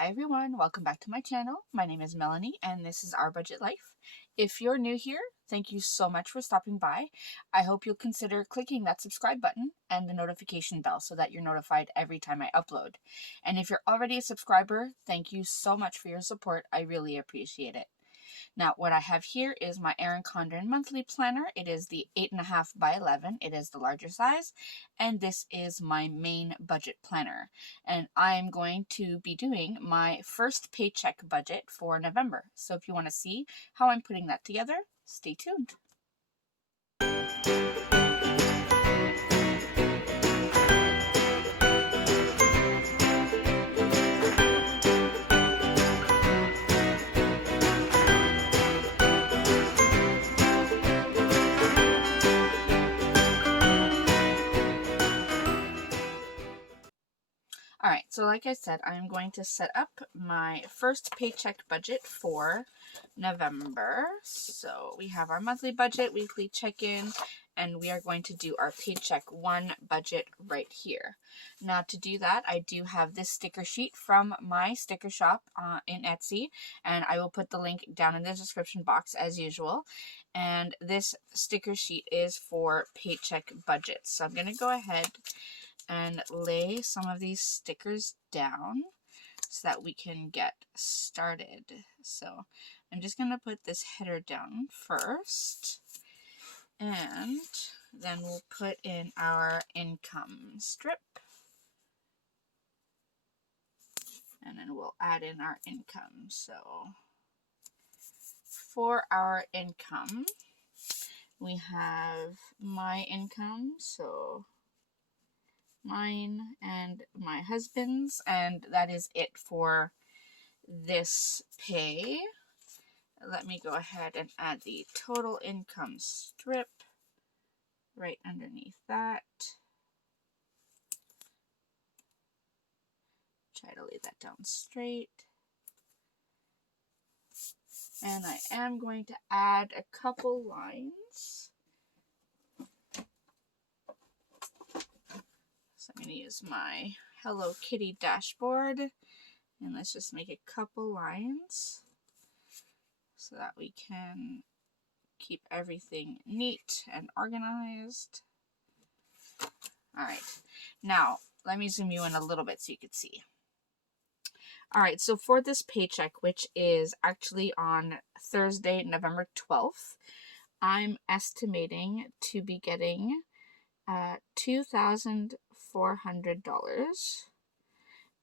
Hi everyone, welcome back to my channel. My name is Melanie and this is Our Budget Life. If you're new here, thank you so much for stopping by. I hope you'll consider clicking that subscribe button and the notification bell so that you're notified every time I upload. And if you're already a subscriber, thank you so much for your support. I really appreciate it. Now, what I have here is my Erin Condren Monthly Planner. It is the 8.5 by 11. It is the larger size. And this is my main budget planner. And I'm going to be doing my first paycheck budget for November. So if you want to see how I'm putting that together, stay tuned. Alright, so like I said, I'm going to set up my first paycheck budget for November. So we have our monthly budget, weekly check-in, and we are going to do our paycheck 1 budget right here. Now to do that, I do have this sticker sheet from my sticker shop in Etsy, and I will put the link down in the description box as usual. And this sticker sheet is for paycheck budgets. So I'm going to go ahead and lay some of these stickers down so that we can get started. So I'm just going to put this header down first, and then we'll put in our income strip, and then we'll add in our income. So for our income, we have my income, so mine and my husband's, and that is it for this pay. Let me go ahead and add the total income strip right underneath that. Try to lay that down straight. And I am going to add a couple lines. So I'm going to use my Hello Kitty dashboard, and let's just make a couple lines so that we can keep everything neat and organized. Alright, now let me zoom you in a little bit so you can see. Alright, so for this paycheck, which is actually on Thursday, November 12th, I'm estimating to be getting $2,400,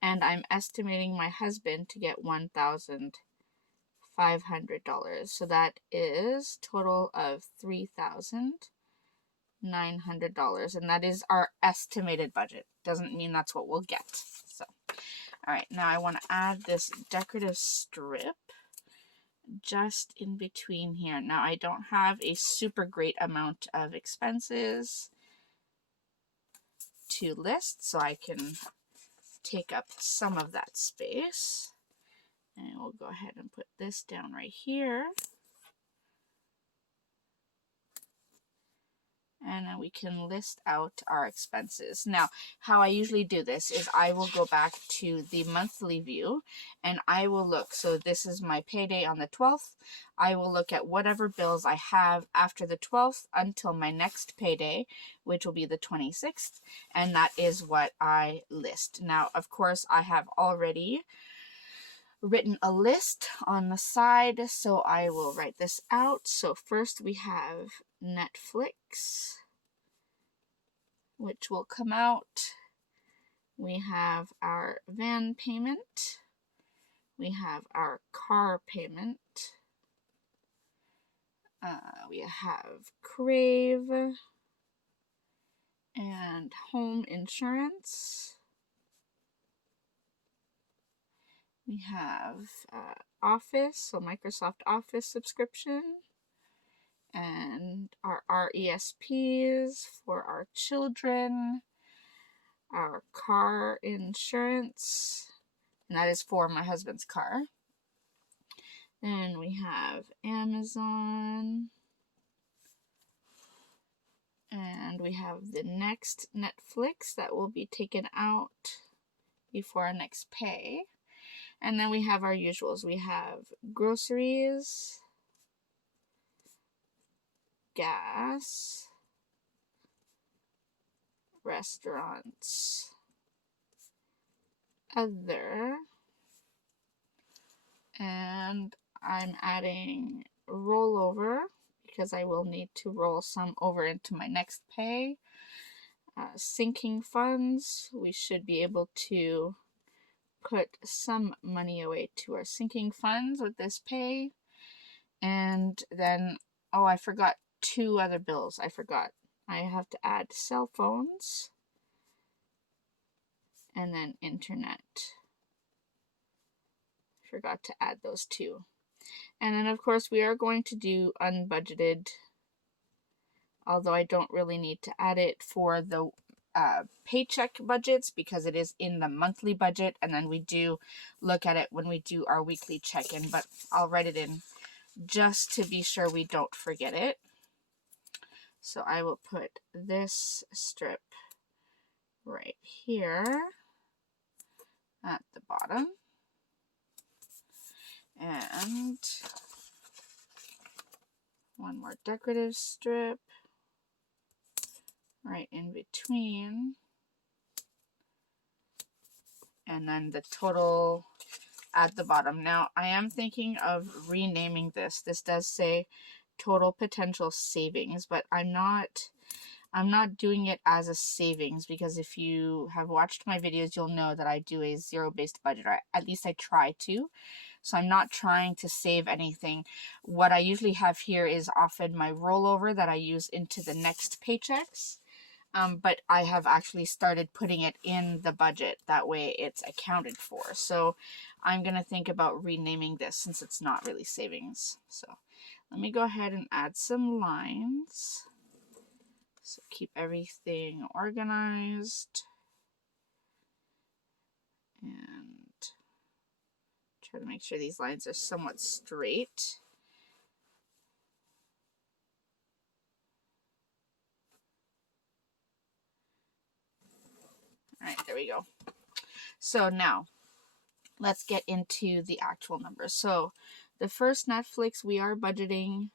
and I'm estimating my husband to get $1,500. So that is total of $3,900, and that is our estimated budget. Doesn't mean that's what we'll get. So, all right, now I want to add this decorative strip just in between here. Now I don't have a super great amount of expenses to list, so I can take up some of that space. And we'll go ahead and put this down right here. And then we can list out our expenses. Now, how I usually do this is I will go back to the monthly view and I will look. So this is my payday on the 12th. I will look at whatever bills I have after the 12th until my next payday, which will be the 26th. And that is what I list. Now, of course, I have already written a list on the side, so I will write this out. So first we have Netflix, which will come out. We have our van payment. We have our car payment. We have Crave and home insurance. We have Office, so Microsoft Office subscription, and our RESPs for our children, our car insurance, and that is for my husband's car. Then we have Amazon, and we have the next Netflix that will be taken out before our next pay. And then we have our usuals. We have groceries, gas, restaurants, other, and I'm adding rollover because I will need to roll some over into my next pay. Sinking funds, we should be able to put some money away to our sinking funds with this pay. And then, oh, I forgot 2 other bills. I have to add cell phones and then internet. Forgot to add those 2. And then, of course, we are going to do unbudgeted, although I don't really need to add it for the paycheck budgets because it is in the monthly budget, and then we do look at it when we do our weekly check-in, but I'll write it in just to be sure we don't forget it. So I will put this strip right here at the bottom, and one more decorative strip right in between, and then the total at the bottom. Now, I am thinking of renaming this. This does say total potential savings, but I'm not doing it as a savings, because if you have watched my videos, you'll know that I do a zero-based budget, or at least I try to. So I'm not trying to save anything. What I usually have here is often my rollover that I use into the next paychecks. But I have actually started putting it in the budget. That way it's accounted for. So I'm going to think about renaming this since it's not really savings. So let me go ahead and add some lines. So keep everything organized. And try to make sure these lines are somewhat straight. All right, there we go. So now let's get into the actual numbers. So the first Netflix, we are budgeting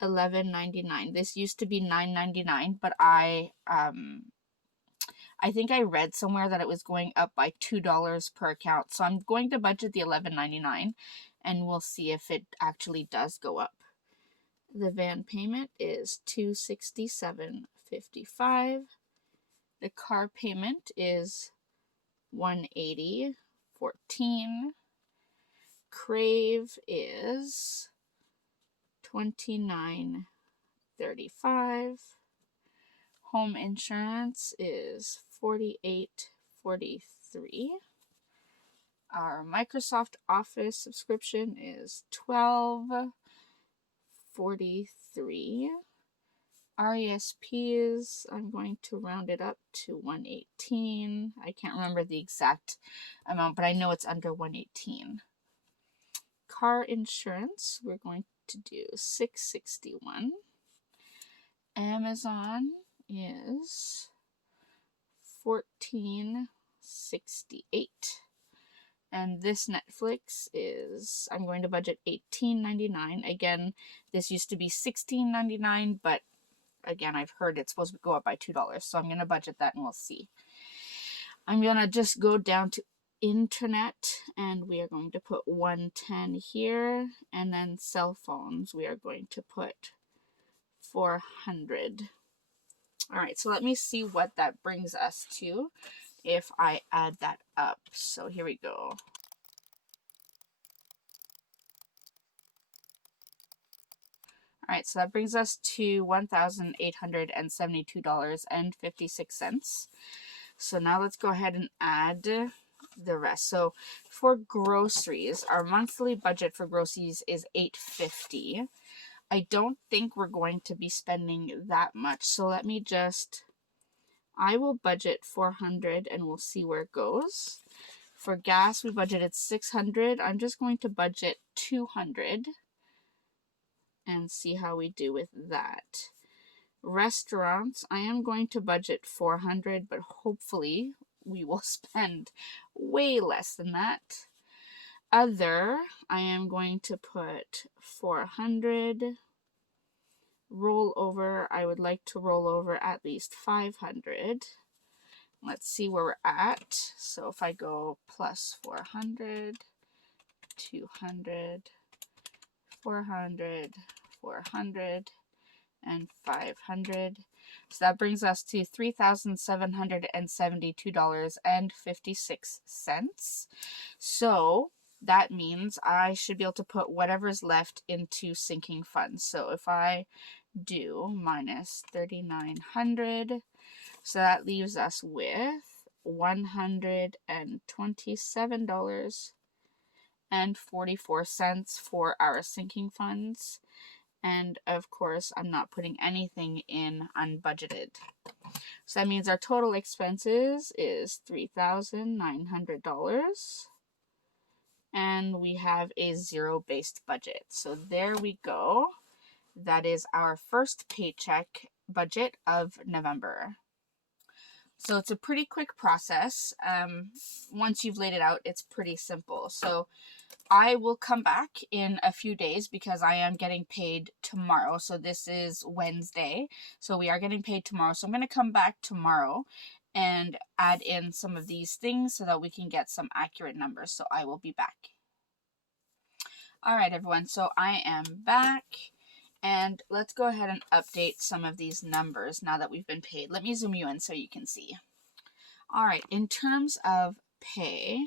$11.99. This used to be $9.99, but I think I read somewhere that it was going up by $2 per account. So I'm going to budget the $11.99, and we'll see if it actually does go up. The van payment is $267.55. The car payment is $180.14. Crave is $29.35. Home insurance is $48.43. Our Microsoft Office subscription is $12.43. RESPs, I'm going to round it up to $118. I can't remember the exact amount, but I know it's under $118. Car insurance, we're going to do $661. Amazon is $14.68. And this Netflix is, I'm going to budget $18.99. Again, this used to be $16.99, but again, I've heard it's supposed to go up by $2, so I'm going to budget that and we'll see. I'm going to just go down to internet, and we are going to put $110 here, and then cell phones, we are going to put $400. All right, so let me see what that brings us to if I add that up. So here we go. All right, so that brings us to $1,872.56. So now let's go ahead and add the rest. So for groceries, our monthly budget for groceries is $850. I don't think we're going to be spending that much. So let me I will budget $400 and we'll see where it goes. For gas, we budgeted $600. I'm just going to budget $200 and see how we do with that. Restaurants, I am going to budget $400, but hopefully we will spend way less than that. other, I am going to put 400. Roll over, I would like to roll over at least 500. Let's see where we're at. So if I go plus 400, 200, 400, 400, and 500. So that brings us to $3,772.56. So that means I should be able to put whatever's left into sinking funds. So if I do minus 3,900, so that leaves us with $127.44 for our sinking funds. And of course, I'm not putting anything in unbudgeted. So that means our total expenses is $3,900. And we have a zero-based budget. So there we go. That is our first paycheck budget of November. So it's a pretty quick process. Once you've laid it out, it's pretty simple. So I will come back in a few days because I am getting paid tomorrow. So this is Wednesday. So we are getting paid tomorrow. So I'm going to come back tomorrow and add in some of these things so that we can get some accurate numbers. So I will be back. All right, everyone. So I am back. And let's go ahead and update some of these numbers now that we've been paid. Let me zoom you in so you can see. All right, in terms of pay,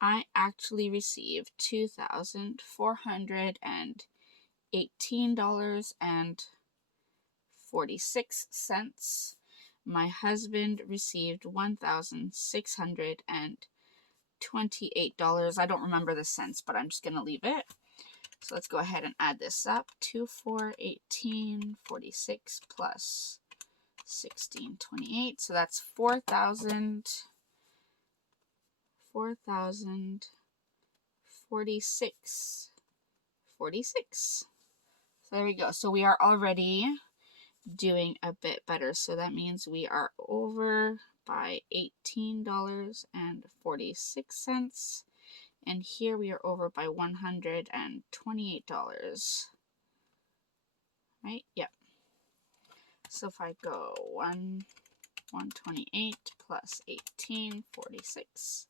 I actually received $2,418.46. My husband received $1,628. I don't remember the cents, but I'm just going to leave it. So let's go ahead and add this up. 2,418.46 plus 1628. So that's 4,046. So there we go. So we are already doing a bit better. So that means we are over by $18.46. And here we are over by $128. Right? Yep. So if I go 128 plus 18.46,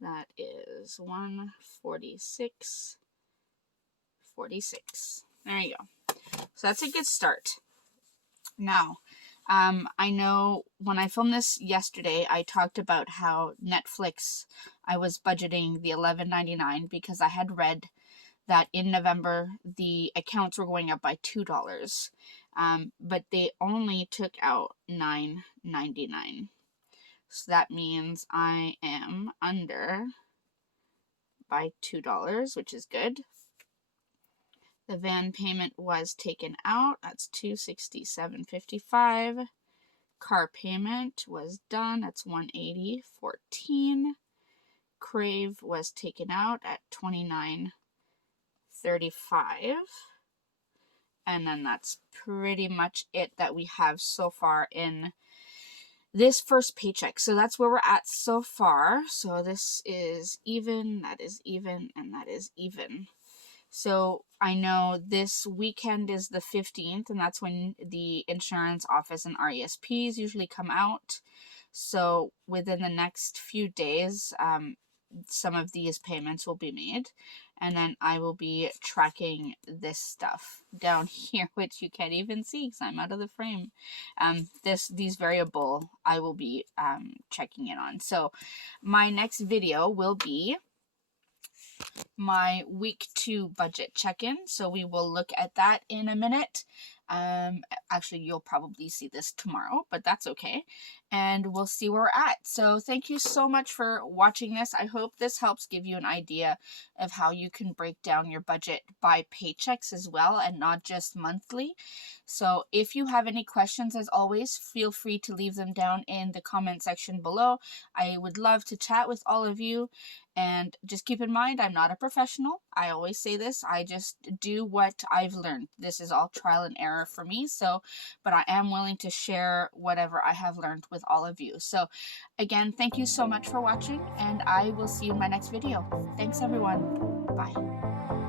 that is 146.46. There you go. So that's a good start. Now, I know when I filmed this yesterday, I talked about how Netflix, I was budgeting the $11.99 because I had read that in November the accounts were going up by $2, but they only took out $9.99. So that means I am under by $2, which is good. The van payment was taken out. That's $267.55. Car payment was done. That's $180.14. Crave was taken out at $29.35. And then that's pretty much it that we have so far in this first paycheck. So that's where we're at so far. So this is even, that is even, and that is even. So I know this weekend is the 15th, and that's when the insurance office and RESPs usually come out. So within the next few days, some of these payments will be made. And then I will be tracking this stuff down here, which you can't even see because I'm out of the frame. These variable I will be checking in on. So my next video will be my week 2 budget check-in. So we will look at that in a minute. Actually, you'll probably see this tomorrow, but that's okay. And we'll see where we're at. So thank you so much for watching this. I hope this helps give you an idea of how you can break down your budget by paychecks as well and not just monthly. So if you have any questions, as always, feel free to leave them down in the comment section below. I would love to chat with all of you. And just keep in mind, I'm not a professional. I always say this. I just do what I've learned. This is all trial and error for me. So, but I am willing to share whatever I have learned with all of you. So again, thank you so much for watching, and I will see you in my next video. Thanks everyone. Bye.